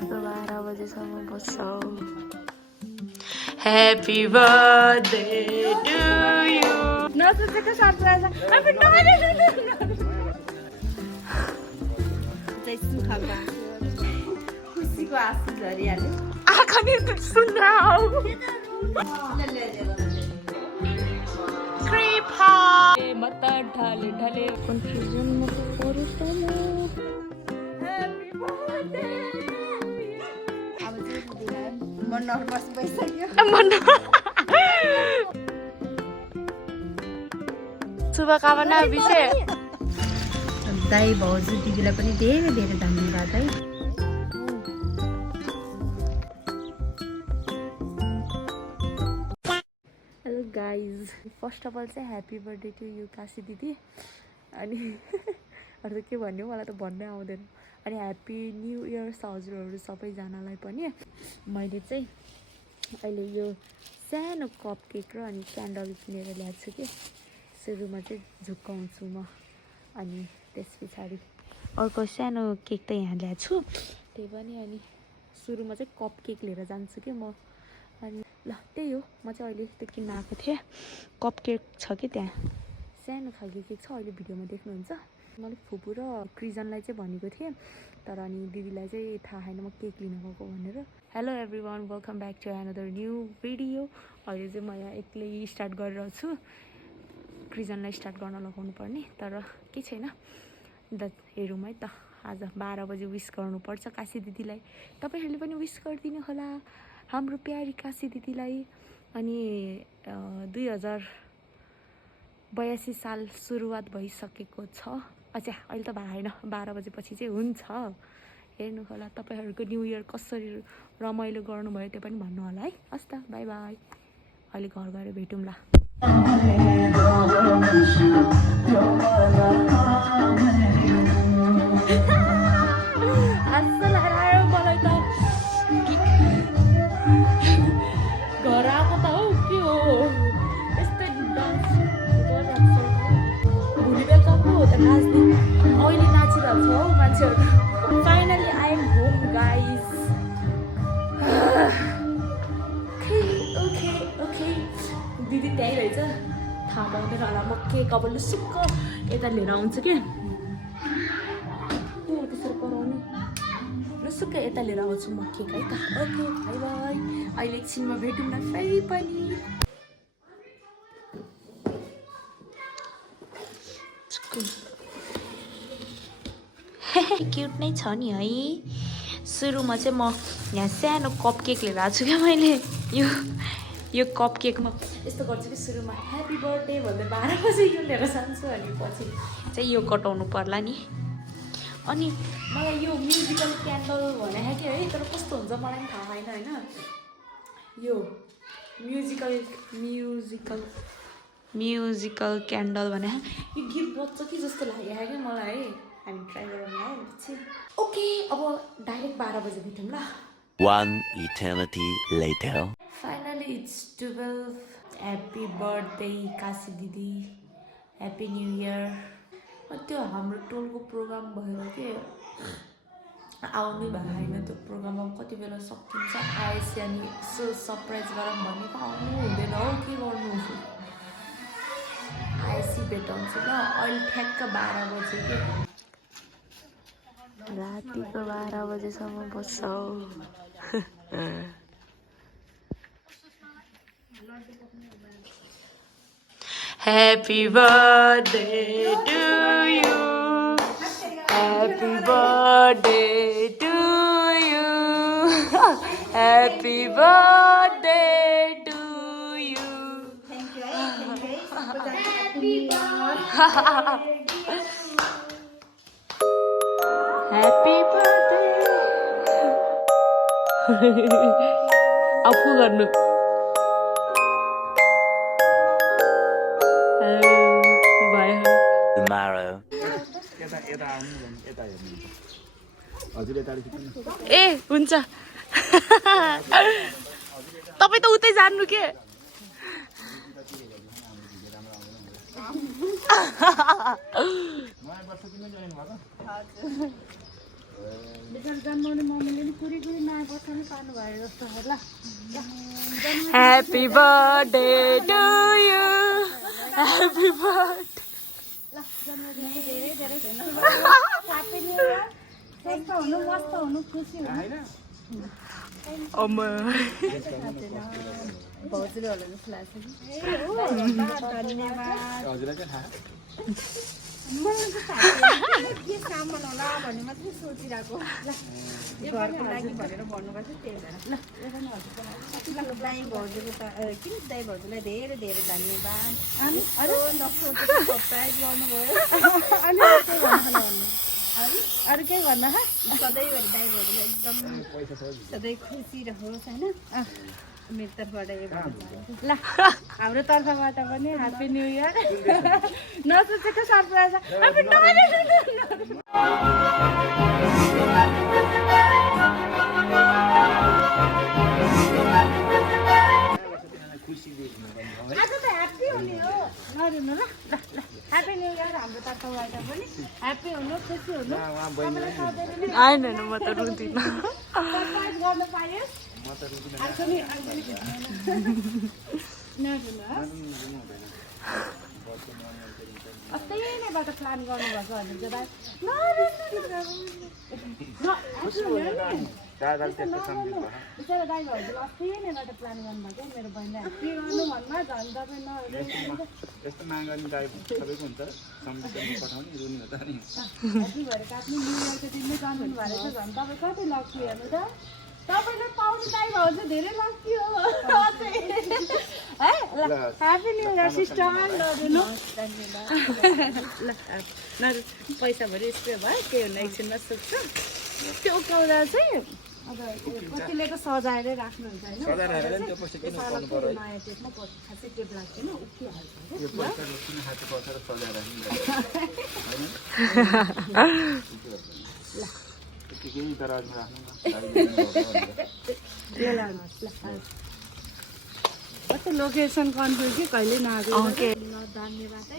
रातिको 12 बजेसम्म बस्छौ। Happy birthday to you. नसोचेको सरप्राइज हामी खुसीको आँसु झरिहाल्यो। आँखा नि सुन्ना कृपा मत ढाले ढाले कन्फ्युजन मत परो त म। ह्यापी बर्थडे अब चाहिँ म नर्भस भइसक्यो। शुभकामना विषय दाइ भाउजू दिदीलाई पनि धेरै धेरै धन्यवाद है। Hello guys, first of all चाहिँ happy birthday to you Kashi दिदी। अनि अरू त के भन्यो मलाई त भन्नै आउँदैन। अनि ह्याप्पी न्यू इयर हजुरहरू सबैजनालाई पनि। मैले चाहिँ अहिले यो सानो कप केक र अनि क्यान्डल किनेर ल्याएको छु कि सुरुमा चाहिँ झुक्काउँछु म। अनि त्यस पछाडि अर्को सानो केक त यहाँ ल्याएको छु त्यही पनि। अनि सुरुमा चाहिँ कप केक लिएर जान्छु कि म। अनि ल त्यही हो, म चाहिँ अहिले त्यो किन्न आएको थिएँ। कप केक छ कि त्यहाँ सानो खालको केक छ, अहिले भिडियोमा देख्नुहुन्छ। मैले फुपू र क्रिजनलाई चाहिँ भनेको थिएँ, तर अनि दिदीलाई चाहिँ थाहा छैन म केक लिन गएको भनेर। Hello everyone, welcome back to another new video. अहिले चाहिँ म यहाँ एक्लै स्टार्ट गरिरहेको छु। क्रिजनलाई स्टार्ट गर्न लगाउनु पर्ने, तर के छैन द हेरौँ है त। आज 12 बजे विस गर्नुपर्छ काशी दिदीलाई। तपाईँहरूले पनि विस गरिदिनु होला हाम्रो प्यारी काशी दिदीलाई। अनि 2082 साल सुरुवात भइसकेको छ। अच्छा अहिले त भएन, 12 बजेपछि चाहिँ हुन्छ। हेर्नु होला तपाईँहरूको न्यु इयर कसरी रमाइलो गर्नुभयो त्यो पनि भन्नु होला है। हस् त, बाई बाई। अहिले घर गएर भेटौँ ल। घर आएको त हौ के हो यस्तै डान्स गरिरहेको छ। भोलि बेलुका पो हो त नाच्ने। अहिले नाचिरहेको छ हौ मान्छेहरू। Finally I am home guys. Okay okay दिदी त्यहीँ रहेछ, थाहा पाउँदैन होला। म केक अब लुसुक्क यता लिएर आउँछु कि त्यसरी कराउने लुसुक्क यता लिएर आउँछु म केक है त। Okay by by. अहिले एकछिनमा भेटौँ न फेरि पनि। क्युट नै छ नि है। सुरुमा चाहिँ म यहाँ सानो कप केक लिएर आएको छु क्या मैले। यो कप केकमा यस्तो गर्छु कि सुरुमा ह्याप्पी बर्थडे भन्दै 12 बजे यो लिएर जान्छु। अनि पछि चाहिँ यो कटाउनु पर्ला नि। अनि मलाई यो म्युजिकल क्यान्डल भने कि है, तर कस्तो हुन्छ मलाई पनि थाहा छैन होइन। यो म्युजिकल क्यान्डल भने यो गिफ्ट बच्छ कि जस्तो लाग्यो क्या मलाई है। हामी ट्राई गरौँ है पछि। ओके अब डाइरेक्ट 12 बजे भेटौँ ल। 1 eternity later. Finally it's 12। Happy birthday Kashi दिदी, ह्याप्पी न्यु इयर। त्यो हाम्रो टोलको प्रोग्राम भएर के आउनै भएको छैन। त्यो प्रोग्राममा कति बेला सकिन्छ आएपछि अनि यसो सरप्राइज गरौँ भनेको आउनु हुँदैन हौ। के गर्नु, आएपछि भेटाउँछु ल। अहिले ठ्याक्क 12 बजे के रातिको 12 बजेसम्म बस्छौ। Happy birthday to you. Happy birthday to you. Happy birthday to you. Thank you. Happy Happy birthday. Apu गर्नु Tomorrow. ए हुन्छ। तपाईँ त उतै जान्नु के। जन्माउने मम्मीले नि कुरी कुरी नयाँ बच्चाले पार्नु भयो जस्तो होला happy birthday to you happy birthday जन्मदिनको धेरै धेरै ह्याप्पी न्यू इयर स्वस्थ हुनु मस्त हुनु खुसी हुनु भाउजूले होला जस्तो लाग्छ के सामान होला भन्ने मात्रै सोचिरहेको घरको लागि भनेर भन्नुपर्छ त्यही भएर दाई भाउजूको त किन दाई भाउजूलाई धेरै धेरै धन्यवाद अरू नसोचेर सरप्राइज गर्नुभयो अरू के भन्नु सधैँभरि दाई भाउजूलाई एकदम सधैँ खुसी रहोस् होइन मेरो तर्फबाट ल हाम्रो तर्फबाट पनि ह्याप्पी न्यू इयर नसोचेको सरप्राइज आज त ह्याप्पी हुने हो नरुनु ल ह्याप्पी न्यू इयर हाम्रो तर्फबाट पनि ह्याप्पी हुनु खुसी हुनु तपाईँलाई सधैँ आएन म त रुँदिनँ सरप्राइज गर्न पायो अस्ति नैबाट प्लान गर्नुभएको भने चाहिँ दाइ भाउजूले अस्ति नैबाट प्लान गर्नुभएको मेरो बहिनीलाई के गर्नु भन्दा झन् तपाईँ यस्तो माग गर्ने दाइ सबैको हुन्छ सम्झिँदै पठाउने रुनी हो त नि ह्याप्पी भएर काट्नु न्यु इयरको दिनमै जन्मनु भएको छ झन् तपाईँ कति लक्की हेर्नु त तपाईँले पाउने दाइ भाउजू धेरै लक्की हो है ल ह्याप्पी न्यु इयर सिस्टर नदिनु ल पैसाभरि स्प्रे भयो के हुन एकछिनमा सोध्छु त्यो उकाउँदा चाहिँ अब कतिले त सजाएरै राख्नुहुन्छ होइन नयाँ टेपमा खासै टेप लाग्दैन उक्किहाल्छ कस्तो लोकेसन कन्फ्युज कि कहिले नआएको धन्यवाद है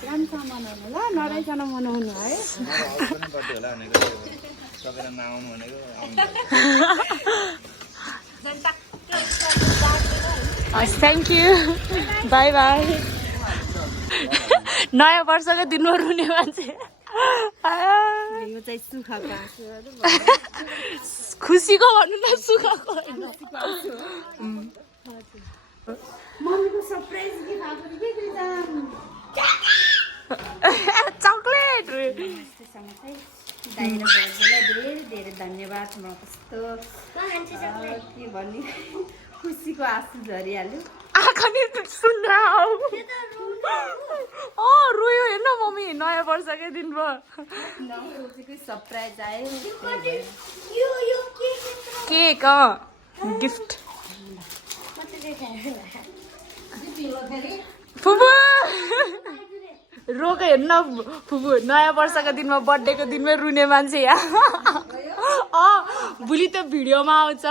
सानो सामान हुनु ल नराइकन मनाउनु है थ्याङ्क यू बाई बाई नयाँ वर्षको दिनमा रुने मान्छे यो चाहिँ सुखको आँसुहरू खुसीको भन्नु न सुखको मम्मीको सरप्राइज के खाएको के चक्लेट दाइ र भाउजूलाई धेरै धेरै धन्यवाद म कस्तो के भन्ने खुसीको आँसु झरिहाल्यो आँखा नि सुन्न रोयो हेर्न मम्मी नयाँ वर्षकै दिन भयो नसोचेकै सरप्राइज आयो केक गिफ्ट फुपू रोग हेर्न फुपू नयाँ वर्षको दिनमा बर्थडेको दिनमै रुने मान्छे यहाँ भोलि त भिडियोमा आउँछ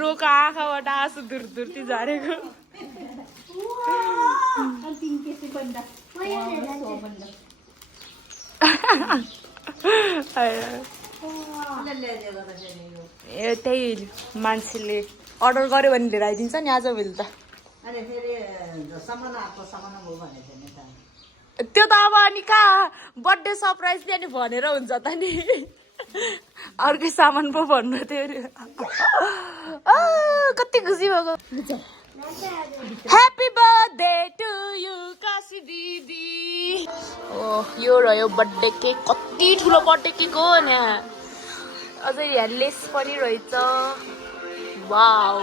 रोको आँखाबाट आँसु धुरधुर्ती झरेको ए त्यही मान्छेले अर्डर गर्यो भने लिएर आइदिन्छ नि आज भोलि त त्यो त अब अनि कहाँ बर्थडे सरप्राइज नि अनि भनेर हुन्छ त नि अर्कै सामान पो भन्नु थियो कति खुसी भएको happy birthday to you Kashi दिदी ओ यो रह्यो बर्थडे केक कति ठुलो बर्थडे केक हो यहाँ अझै यहाँ लेस पनि रहेछ वाउ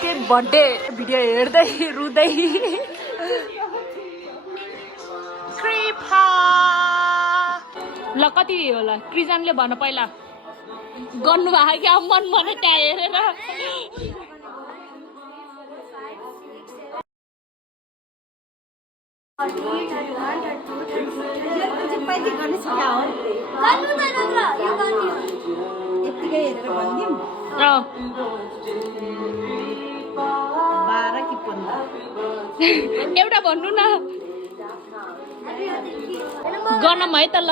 के बर्थडे भिडियो हेर्दै रुँदै ल कति होला क्रिजनले भन पहिला गर्नुभएको क्या मन मलाई त्यहाँ हेरेर यत्तिकै हेरेर भनिदिउँ 12 कि 15 एउटा भन्नु न गनौँ है त ल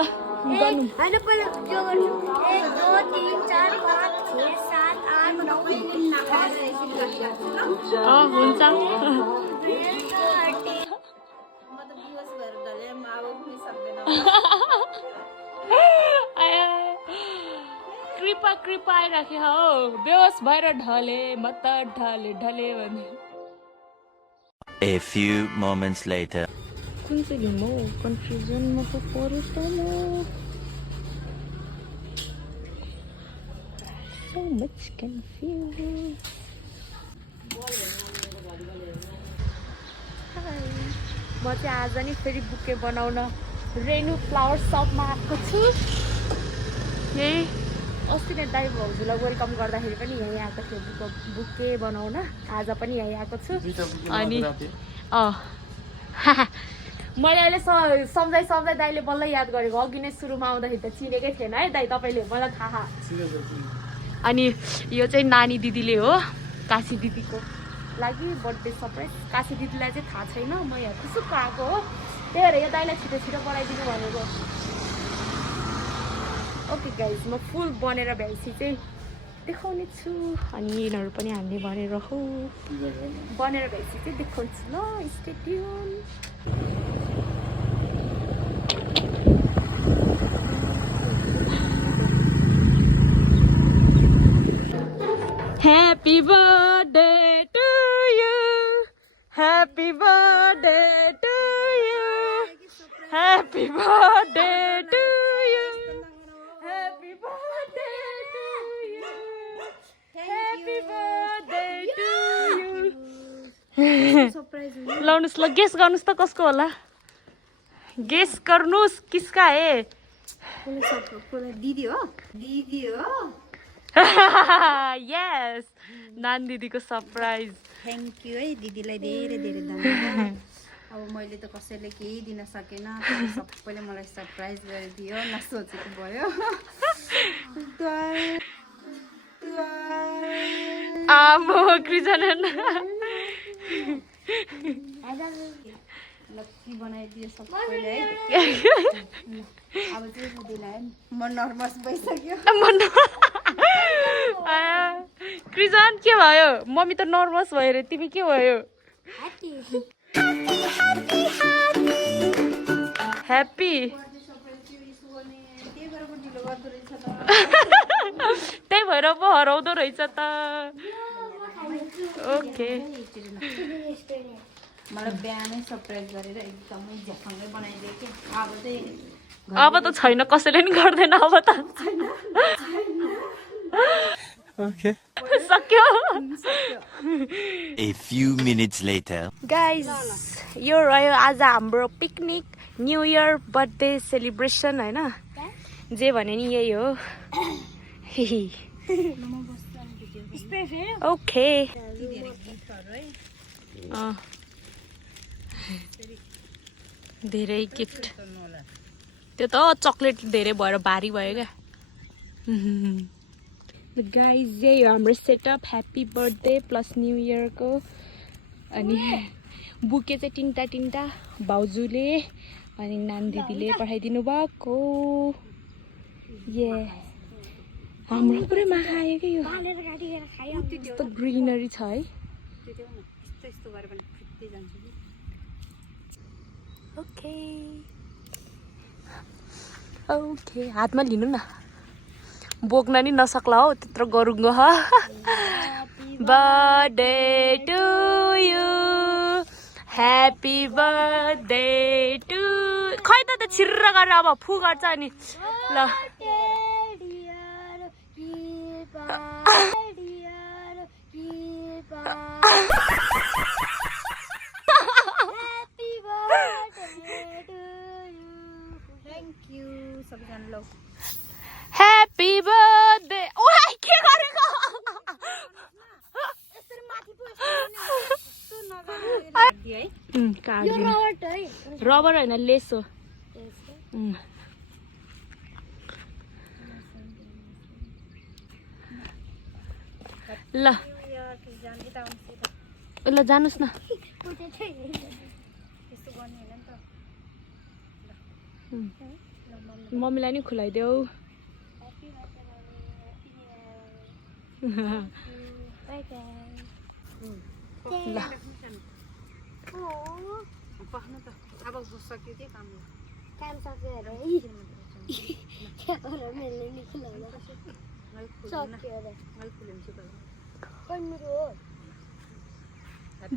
गनौँ होइन पहिला त्यो गर्नु 1 2 3 4 5 6 7 8 9 हुन्छ आया कृपा कृपा आइराखे हौ बेहोस भएर ढले म त ढले ढले भने A few moments later. कुन चाहिँ लिउँ हौ कन्फ्युजनमा पो पऱ्यो त म so much confused म चाहिँ आज नि फेरि बुके बनाउन रेनु फ्लावर सपमा आएको छु यही अस्ति नै दाइ भाउजूलाई वेलकम गर्दाखेरि पनि यहीँ आएको थियो बुके बनाउन आज पनि यहीँ आएको छु अनि मैले अहिले सम्झाइ दाइले बल्ल याद गरेको अघि नै सुरुमा आउँदाखेरि त चिनेकै थिएन है दाइ तपाईँले मलाई थाहा अनि यो चाहिँ नानी दिदीले हो काशी दिदीको लागि बर्थडे सरप्राइज काशी दिदीलाई चाहिँ थाहा छैन म यहाँ खुसुक्क आएको हो त्यही भएर यो दाइलाई छिटो छिटो बनाइदिनु भनेको ओके गाइज म फुल बनेर भ्याएपछि चाहिँ देखाउने छु अनि यिनीहरू पनि हामीले भनेर हो बनेर भ्याएपछि चाहिँ देखाउँछु ल stay tune Happy birthday to you. Happy birthday to you. Happy birthday to you. Happy birthday to you. Happy birthday to you. लाउनुस् ल गेस गर्नुस् त कसको होला गेस गर्नुस् किसका है दिदी हो यस नान दिदीको सरप्राइज थ्याङ्क यू है दिदीलाई धेरै धेरै धन्यवाद अब मैले त कसैले केही दिन सकेन सबैले मलाई सरप्राइज गरिदियो नसोचेको भयो आमो कृजनन लक्की बनाइदियो सबैले है अब चाहिँ दिदीलाई म नर्भस भइसक्यो कृजन के भयो मम्मी त नर्भस भयो रे तिमी के भयो ह्याप्पी त्यही भएर पो हराउँदो रहेछ त ओके मलाई बिहानै सरप्राइज गरेर एकदमै झ्याफाङ्गै बनाइदियो कि अब त छैन कसैले नि गर्दैन अब त Okay. सक्यो A few minutes later. Guys यो रह्यो आज हाम्रो picnic new year birthday celebration होइन जे भने नि यही हो ओके धेरै गिफ्ट त्यो त चक्लेट धेरै भएर भारी भयो क्या गाइज यही हो हाम्रो setup happy birthday plus new इयरको अनि बुके चाहिँ तिनवटा भाउजूले अनि नानी दिदीले पठाइदिनु भएको ये हाम्रो पुरै माखा आयो क्या यो यस्तो ग्रिनरी छ है ओके ओके हातमा लिनु न बोक्न नि नसक्ला हौ त्यत्रो गरुङ्गो birthday to you happy birthday to खै त छिर्र गरेर अब फु गर्छ अनि ल ह्याप्पी बर्थडे ओइ के गरेको रबर होइन लेस हो ल ल जानुहोस् न मम्मीलाई नि खुलाइदेऊ ल अब सक्यो के काम काम सक्यो अरे मैले नि खुलाउन सक्यो अरे कन्नु हो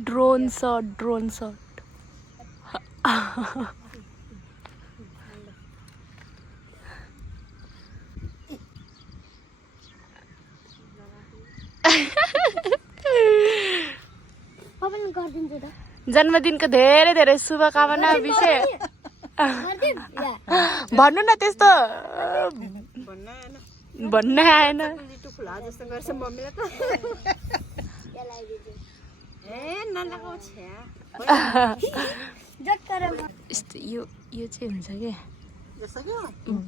ड्रोन शट पपन गर्दिन्छु त जन्मदिनको धेरै धेरै शुभकामना विषय गर्दिन भन्नु न त्यस्तो भन्न आएन खुला जस्तो गर्छ मम्मीले त ए नलगाउ छ्या यस्तो यो चाहिँ हुन्छ कि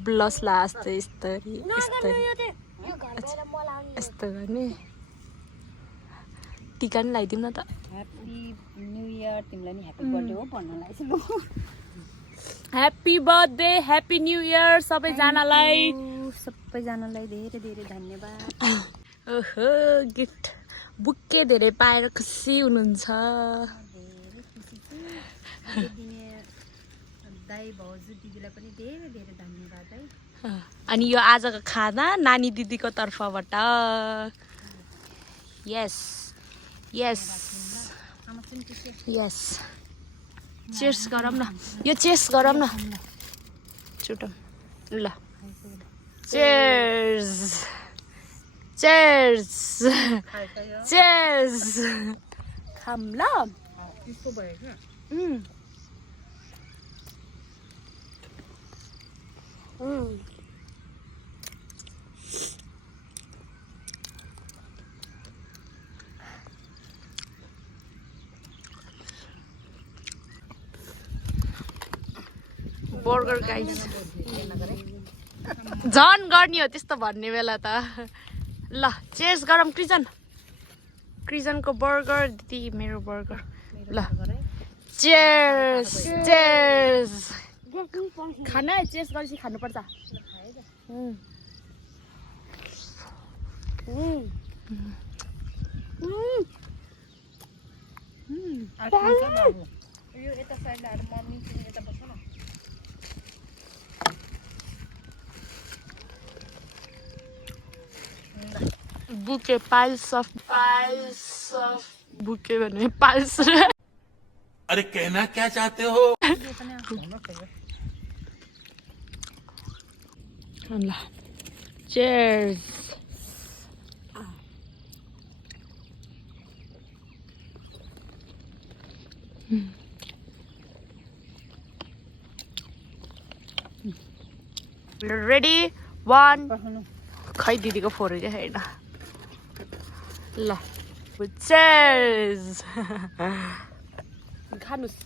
ब्लस लास्ट यस्तरी यस्तो गर्ने टिका नि लगाइदिउँ न त ह्याप्पी न्यू इयर तिमीलाई नि ह्याप्पी बर्थडे हो भन्न लागेको happy birthday happy new year सबैजनालाई सबैजनालाई धेरै धेरै धन्यवाद ओहो गिफ्ट बुके धेरै पाएर खुसी हुनुहुन्छ दिने दाइ भाउजू दिदीलाई पनि धेरै धेरै धन्यवाद है अनि यो आजको खाना नानी दिदीको तर्फबाट यस यस यस चेयर्स गरौँ न यो चेयर्स गरौँ न छुटौँ ल चेयर्स चेयर्स चेयर्स खाम ल त्यस्तो भयो क्या बर्गर गाइस झन् गर्ने हो त्यस्तो भन्ने बेला त ल चेयर्स गरौँ क्रिजनको बर्गर दिदी मेरो बर्गर ल चेयर्स चेयर्स खाना चेयर्स गरेपछि खानुपर्छ यो यता साइड आएर मम्मी तिमी यता बस्नु न बुके पाइल्स अफ बुके भने पाइल्स अरे कहना क्या चाहते हो ल चेयर्स रेडी 1 खै दिदीको फोहोर क्या होइन ल चेयर्स खानुस्